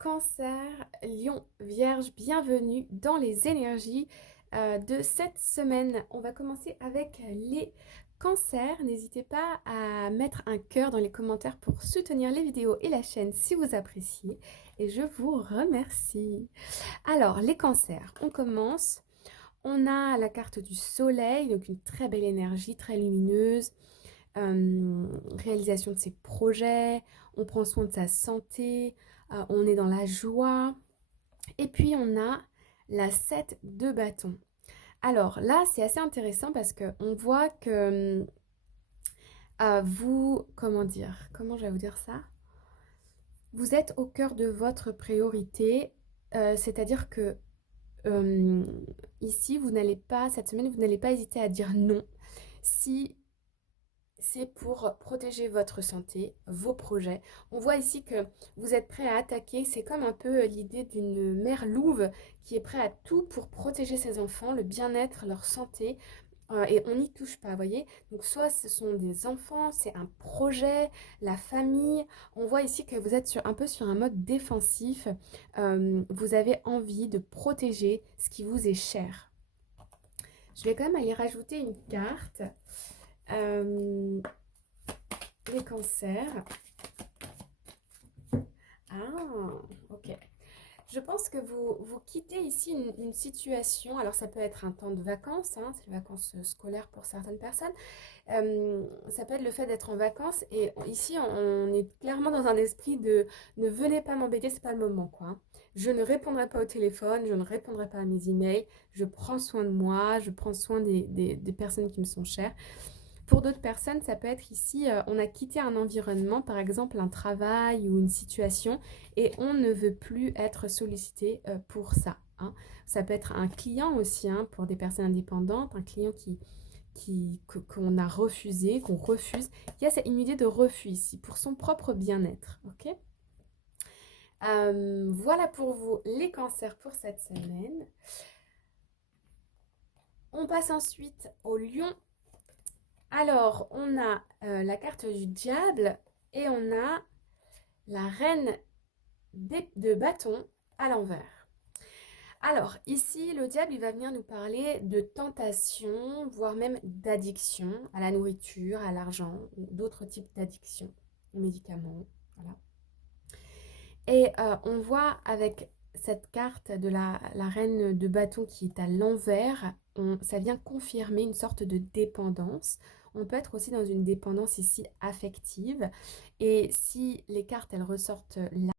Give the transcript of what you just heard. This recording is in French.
Cancer, Lion, Vierge, bienvenue dans les énergies de cette semaine. On va commencer avec les cancers. N'hésitez pas à mettre un cœur dans les commentaires pour soutenir les vidéos et la chaîne si vous appréciez. Et je vous remercie. Alors, les cancers, on commence. On a la carte du soleil, donc une très belle énergie, très lumineuse. Réalisation de ses projets, on prend soin de sa santé, on est dans la joie. Et puis on a la 7 de bâton. Alors là, c'est assez intéressant parce qu'on voit que vous, comment dire, comment je vais vous dire ça? Vous êtes au cœur de votre priorité, c'est-à-dire que euh, ici, vous n'allez pas, cette semaine, vous n'allez pas hésiter à dire non si c'est pour protéger votre santé, vos projets. On voit ici que vous êtes prêt à attaquer. C'est comme un peu l'idée d'une mère louve qui est prête à tout pour protéger ses enfants, le bien-être, leur santé. Et on n'y touche pas, vous voyez. Donc soit ce sont des enfants, c'est un projet, la famille. On voit ici que vous êtes un peu sur un mode défensif. Vous avez envie de protéger ce qui vous est cher. Je vais quand même aller rajouter une carte. Euh, les cancers. Ah, ok. Je pense que vous quittez ici une situation, alors ça peut être un temps de vacances, hein, c'est les vacances scolaires pour certaines personnes. Ça peut être le fait d'être en vacances et ici on est clairement dans un esprit de ne venez pas m'embêter, c'est pas le moment quoi, hein. Je ne répondrai pas au téléphone, je ne répondrai pas à mes emails, je prends soin de moi, je prends soin des personnes qui me sont chères. Pour d'autres personnes, ça peut être ici, on a quitté un environnement, par exemple un travail ou une situation, et on ne veut plus être sollicité pour ça, hein. Ça peut être un client aussi, hein, pour des personnes indépendantes, un client qu'on a refusé, qu'on refuse. Il y a une idée de refus ici, pour son propre bien-être, ok? Voilà pour vous les cancers pour cette semaine. On passe ensuite au lion. Alors, on a la carte du diable et on a la reine de bâton à l'envers. Alors, ici, le diable, il va venir nous parler de tentation, voire même d'addiction à la nourriture, à l'argent, ou d'autres types d'addictions, aux médicaments, voilà. Et on voit avec cette carte de la reine de bâton qui est à l'envers, ça vient confirmer une sorte de dépendance. On peut être aussi dans une dépendance ici affective. Et si les cartes, elles ressortent là,